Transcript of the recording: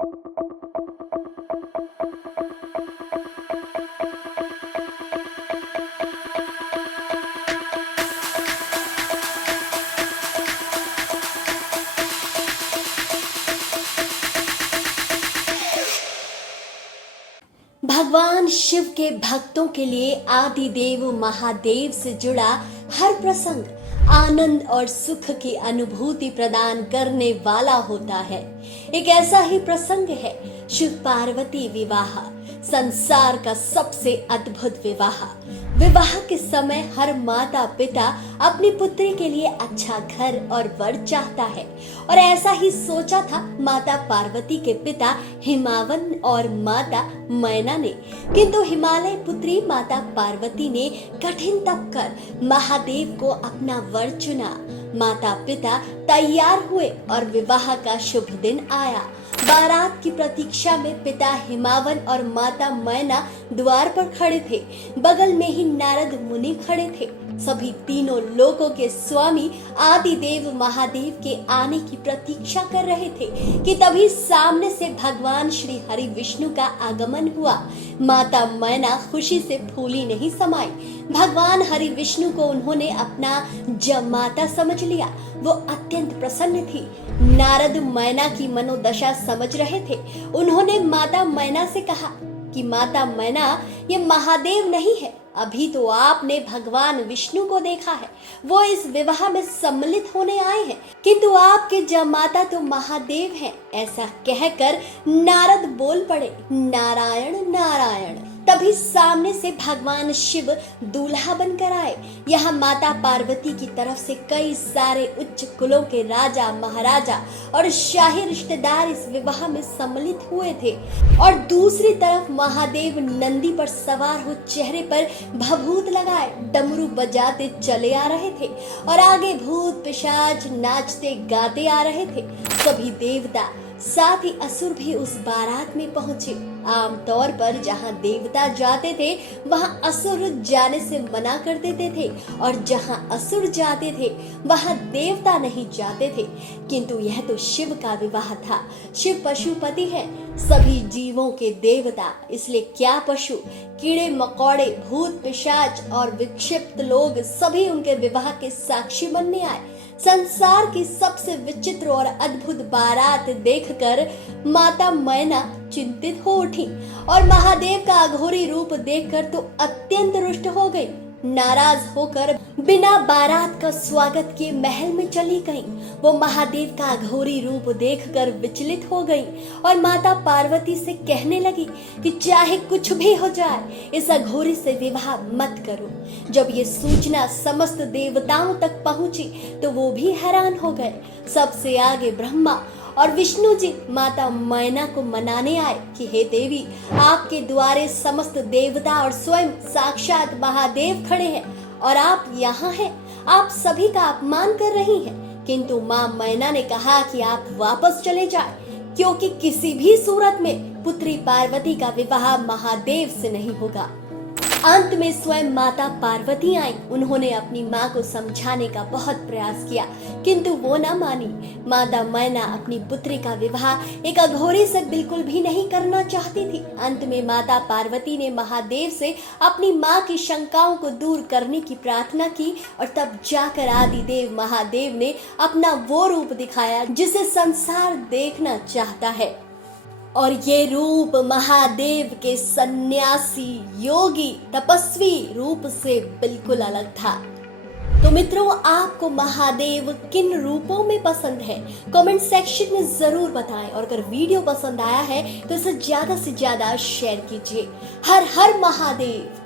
भगवान शिव के भक्तों के लिए आदिदेव महादेव से जुड़ा हर प्रसंग आनंद और सुख की अनुभूति प्रदान करने वाला होता है। एक ऐसा ही प्रसंग है शिव पार्वती विवाह, संसार का सबसे अद्भुत विवाह। विवाह के समय हर माता पिता अपनी पुत्री के लिए अच्छा घर और वर चाहता है, और ऐसा ही सोचा था माता पार्वती के पिता हिमावन और माता मैना ने। किंतु हिमालय पुत्री माता पार्वती ने कठिन तप कर महादेव को अपना वर चुना। माता पिता तैयार हुए और विवाह का शुभ दिन आया। बारात की प्रतीक्षा में पिता हिमावन और माता मैना द्वार पर खड़े थे। बगल में ही नारद मुनि खड़े थे। सभी तीनों लोकों के स्वामी आदिदेव महादेव के आने की प्रतीक्षा कर रहे थे कि तभी सामने से भगवान श्री हरि विष्णु का आगमन हुआ। माता मैना खुशी से फूली नहीं समाई। भगवान हरि विष्णु को उन्होंने अपना जमाता समझ लिया। वो अत्यंत प्रसन्न थी। नारद मैना की मनोदशा समझ रहे थे। उन्होंने माता मैना से कहा कि माता मैना, ये महादेव नहीं है, अभी तो आपने भगवान विष्णु को देखा है, वो इस विवाह में सम्मिलित होने आए हैं, किंतु आपके जमाता तो महादेव हैं। ऐसा कहकर नारद बोल पड़े, नारायण नारायण। तभी सामने से भगवान शिव दूल्हा बनकर आए। यहाँ माता पार्वती की तरफ से कई सारे उच्च कुलों के राजा महाराजा और शाही रिश्तेदार इस विवाह में सम्मिलित हुए थे, और दूसरी तरफ महादेव नंदी पर सवार हो चेहरे पर भभूत लगाए डमरू बजाते चले आ रहे थे, और आगे भूत पिशाच नाचते गाते आ रहे थे। सभी देवता साथ ही असुर भी उस बारात में पहुंचे। आमतौर पर जहां देवता जाते थे वहां असुर जाने से मना कर देते थे, और जहां असुर जाते थे वहां देवता नहीं जाते थे। किंतु यह तो शिव का विवाह था। शिव पशुपति है, सभी जीवों के देवता, इसलिए क्या पशु, कीड़े मकोड़े, भूत पिशाच और विक्षिप्त लोग सभी उनके विवाह के साक्षी बनने आए। संसार की सबसे विचित्र और अद्भुत बारात देखकर माता मैना चिंतित हो उठी, और महादेव का अघोरी रूप देखकर तो अत्यंत रुष्ट हो गई। नाराज होकर बिना बारात का स्वागत किए महल में चली गई। वो महादेव का अघोरी रूप देखकर विचलित हो गई और माता पार्वती से कहने लगी कि चाहे कुछ भी हो जाए, इस अघोरी से विवाह मत करो। जब ये सूचना समस्त देवताओं तक पहुंची तो वो भी हैरान हो गए। सबसे आगे ब्रह्मा और विष्णु जी माता मैना को मनाने आए कि हे देवी, आपके द्वारे समस्त देवता और स्वयं साक्षात महादेव खड़े हैं, और आप यहाँ हैं। आप सभी का अपमान कर रही हैं। किंतु माँ मैना ने कहा कि आप वापस चले जाएं, क्योंकि किसी भी सूरत में पुत्री पार्वती का विवाह महादेव से नहीं होगा। अंत में स्वयं माता पार्वती आई। उन्होंने अपनी माँ को समझाने का बहुत प्रयास किया, किंतु वो न मानी। माता मैना अपनी पुत्री का विवाह एक अघोरी से बिल्कुल भी नहीं करना चाहती थी। अंत में माता पार्वती ने महादेव से अपनी माँ की शंकाओं को दूर करने की प्रार्थना की, और तब जाकर आदिदेव महादेव ने अपना वो रूप दिखाया जिसे संसार देखना चाहता है। और ये रूप महादेव के सन्यासी, योगी, तपस्वी रूप से बिल्कुल अलग था। तो मित्रों, आपको महादेव किन रूपों में पसंद है? कमेंट सेक्शन में जरूर बताएं, और अगर वीडियो पसंद आया है तो इसे ज्यादा से ज्यादा शेयर कीजिए। हर हर महादेव।